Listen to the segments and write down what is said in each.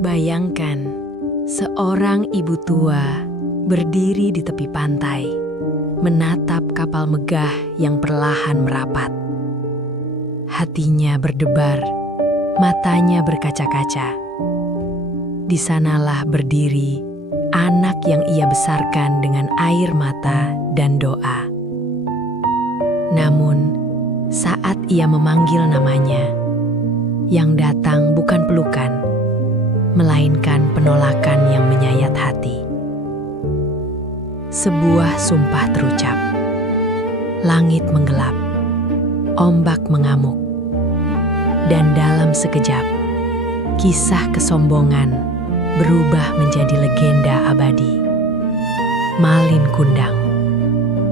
Bayangkan, seorang ibu tua berdiri di tepi pantai, menatap kapal megah yang perlahan merapat. Hatinya berdebar, matanya berkaca-kaca. Di sanalah berdiri anak yang ia besarkan dengan air mata dan doa. Namun, saat ia memanggil namanya, yang datang bukan pelukan, melainkan penolakan yang menyayat hati. Sebuah sumpah terucap. Langit menggelap, ombak mengamuk, dan dalam sekejap, kisah kesombongan berubah menjadi legenda abadi. Malin Kundang,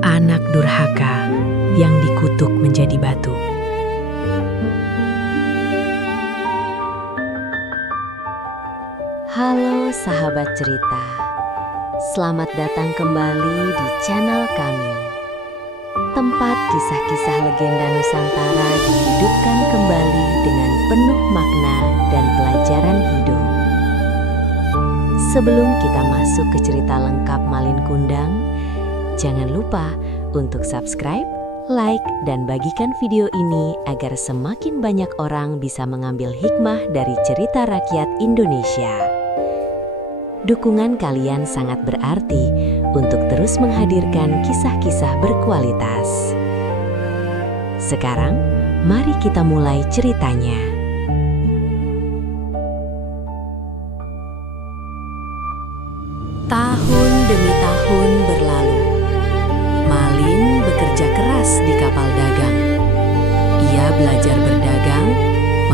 anak durhaka yang dikutuk menjadi batu. Halo sahabat cerita, selamat datang kembali di channel kami. Tempat kisah-kisah legenda Nusantara dihidupkan kembali dengan penuh makna dan pelajaran hidup. Sebelum kita masuk ke cerita lengkap Malin Kundang, jangan lupa untuk subscribe, like, dan bagikan video ini agar semakin banyak orang bisa mengambil hikmah dari cerita rakyat Indonesia. Dukungan kalian sangat berarti untuk terus menghadirkan kisah-kisah berkualitas. Sekarang, mari kita mulai ceritanya. Tahun demi tahun berlalu. Malin bekerja keras di kapal dagang. Ia belajar berdagang,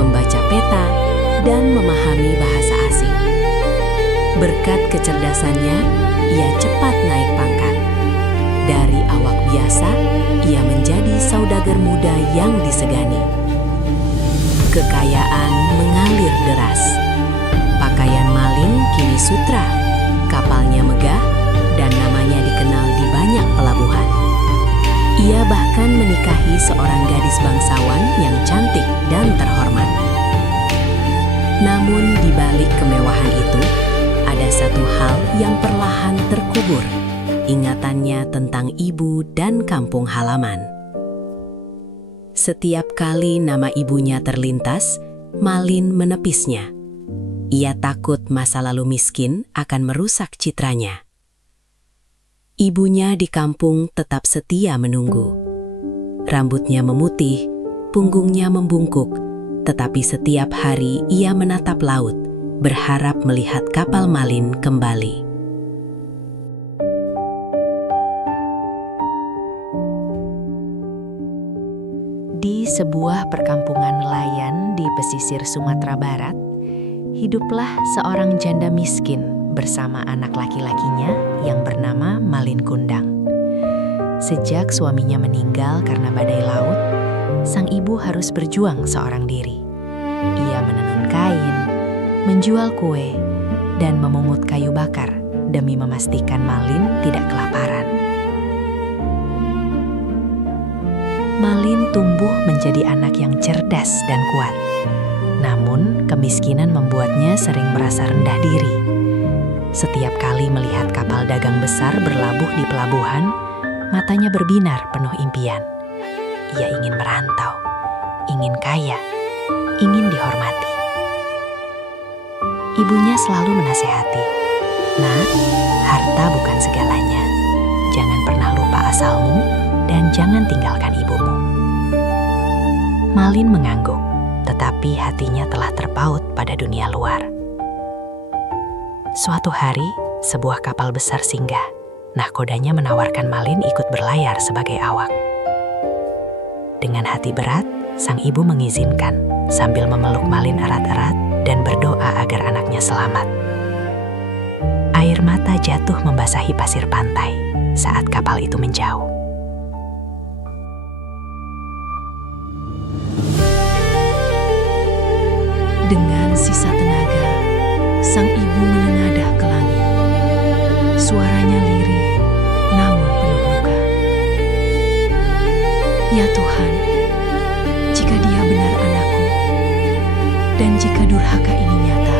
membaca peta, dan memahami bahasa asing. Berkat kecerdasannya, ia cepat naik pangkat. Dari awak biasa, ia menjadi saudagar muda yang disegani. Kekayaan mengalir deras. Pakaian Malin kini sutra, kapalnya megah, dan namanya dikenal di banyak pelabuhan. Ia bahkan menikahi seorang gadis bangsawan yang cantik dan terhormat. Namun di balik kemewahan itu, ada satu hal yang perlahan terkubur, ingatannya tentang ibu dan kampung halaman. Setiap kali nama ibunya terlintas, Malin menepisnya. Ia takut masa lalu miskin akan merusak citranya. Ibunya di kampung tetap setia menunggu. Rambutnya memutih, punggungnya membungkuk, tetapi setiap hari ia menatap laut, berharap melihat kapal Malin kembali. Di sebuah perkampungan nelayan di pesisir Sumatera Barat, hiduplah seorang janda miskin bersama anak laki-lakinya yang bernama Malin Kundang. Sejak suaminya meninggal karena badai laut, sang ibu harus berjuang seorang diri. Ia menenun kain, menjual kue, dan memungut kayu bakar demi memastikan Malin tidak kelaparan. Malin tumbuh menjadi anak yang cerdas dan kuat. Namun, kemiskinan membuatnya sering merasa rendah diri. Setiap kali melihat kapal dagang besar berlabuh di pelabuhan, matanya berbinar penuh impian. Ia ingin merantau, ingin kaya, ingin dihormati. Ibunya selalu menasehati, "Nak, harta bukan segalanya. Jangan pernah lupa asalmu dan jangan tinggalkan ibumu." Malin mengangguk, tetapi hatinya telah terpaut pada dunia luar. Suatu hari, sebuah kapal besar singgah. Nahkodanya menawarkan Malin ikut berlayar sebagai awak. Dengan hati berat, sang ibu mengizinkan sambil memeluk Malin erat-erat dan berdoa agar anaknya selamat. Air mata jatuh membasahi pasir pantai saat kapal itu menjauh. Dengan sisa tenaga, sang ibu menengadah ke langit. Suaranya lirih, namun penuh luka. "Ya Tuhan, jika dia benar anakku, dan jika durhaka ini nyata,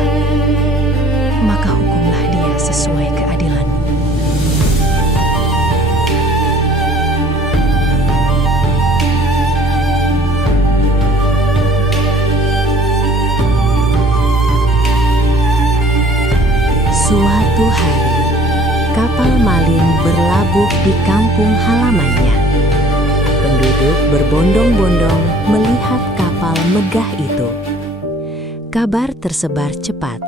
Suatu hari, kapal Malin berlabuh di kampung halamannya. Penduduk berbondong-bondong melihat kapal megah itu. Kabar tersebar cepat,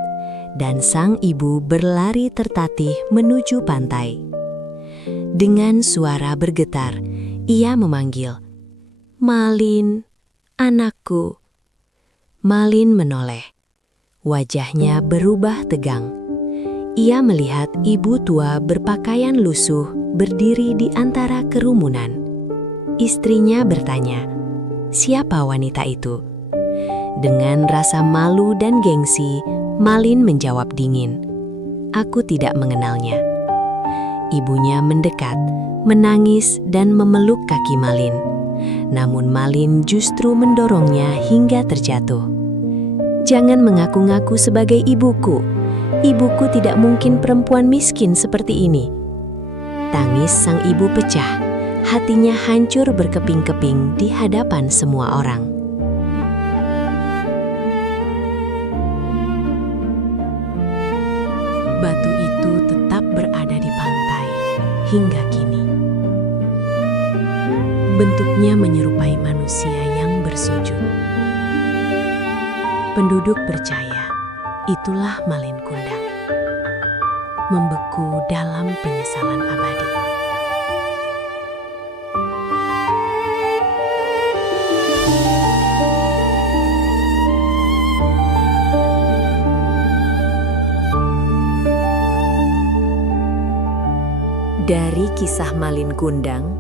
dan sang ibu berlari tertatih menuju pantai. Dengan suara bergetar, ia memanggil, "Malin, anakku." Malin menoleh. Wajahnya berubah tegang. Ia melihat ibu tua berpakaian lusuh berdiri di antara kerumunan. Istrinya bertanya, "Siapa wanita itu?" Dengan rasa malu dan gengsi, Malin menjawab dingin, "Aku tidak mengenalnya." Ibunya mendekat, menangis dan memeluk kaki Malin. Namun Malin justru mendorongnya hingga terjatuh. "Jangan mengaku-ngaku sebagai ibuku. Ibuku tidak mungkin perempuan miskin seperti ini." Tangis sang ibu pecah, hatinya hancur berkeping-keping di hadapan semua orang. Batu itu tetap berada di pantai hingga kini. Bentuknya menyerupai manusia yang bersujud. Penduduk percaya itulah Malin Kundang, membeku dalam penyesalan abadi. Dari kisah Malin Kundang,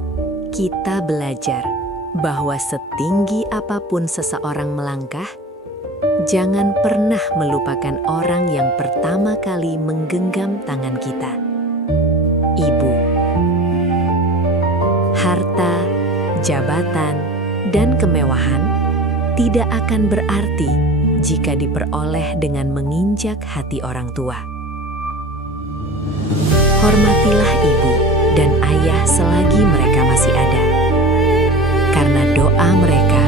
kita belajar bahwa setinggi apapun seseorang melangkah, jangan pernah melupakan orang yang pertama kali menggenggam tangan kita. Ibu. Harta, jabatan, dan kemewahan tidak akan berarti jika diperoleh dengan menginjak hati orang tua. Hormatilah ibu dan ayah selagi mereka masih ada, karena doa mereka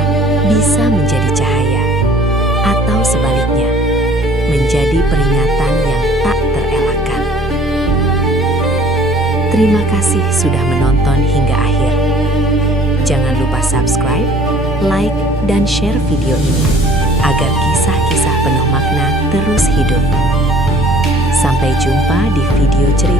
bisa menjadi cahaya, atau sebaliknya, menjadi peringatan yang tak terelakkan. Terima kasih sudah menonton hingga akhir. Jangan lupa subscribe, like, dan share video ini, agar kisah-kisah penuh makna terus hidup. Sampai jumpa di video cerita